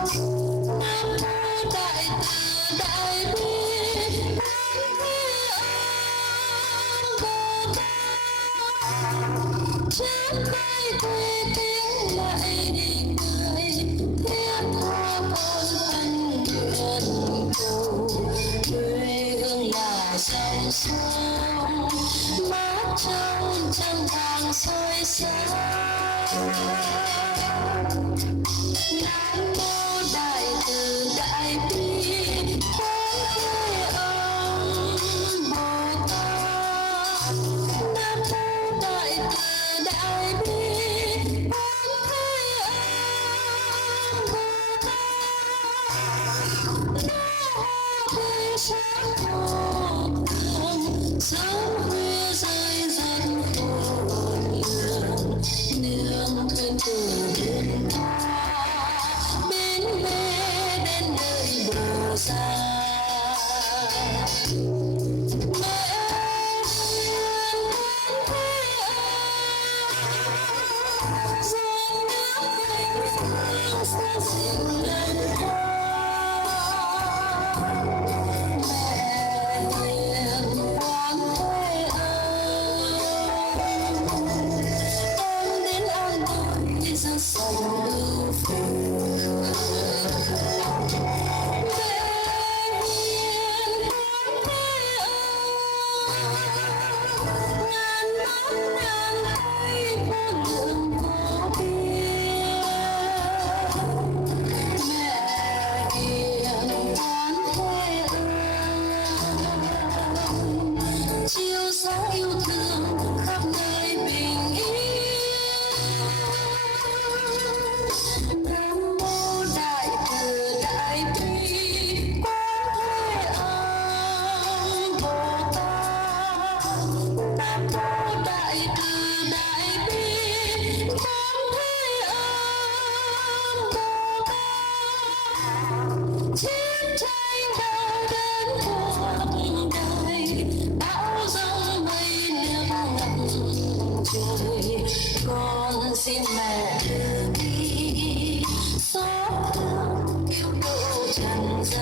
Nam mô đại từ đại bi quán thế âm Bồ Tát. Trước khi quỳ tiếng lạy đi người thiết tha con thân nguyện cầu. Quê hương là dòng sông mát trong trăng vàng soi sáng. Nam mô đại từ đại bi quán thế âm Bồ Tát. Nam mô đại từ đại bi quán thế âm Bồ Tát. Khi sáng vô thường sớm khuya rơi dân hồn lường nương thân từ biển bến bê đến nơi bờ xa. Xa xinh lần mẹ hiền quán thế âm. Em đến an vui ra sông lưu phù. Mẹ hiền quán thế âm. Ngàn mắt ngàn tay vô lượng vô biên. Mẹ hiền quán thế âm. Chiếu sáng yêu thương khắp nơi bình yên. Nam mô đại từ đại bi quán thế âm Bồ Tát. Nam mô đại từ đại bi quán thế âm Bồ Tát. Chiến tranh đau đớn cuộc đời bão giông mây nước ngập trời. Con xin mẹ từ bi xót thương cứu độ trần gian.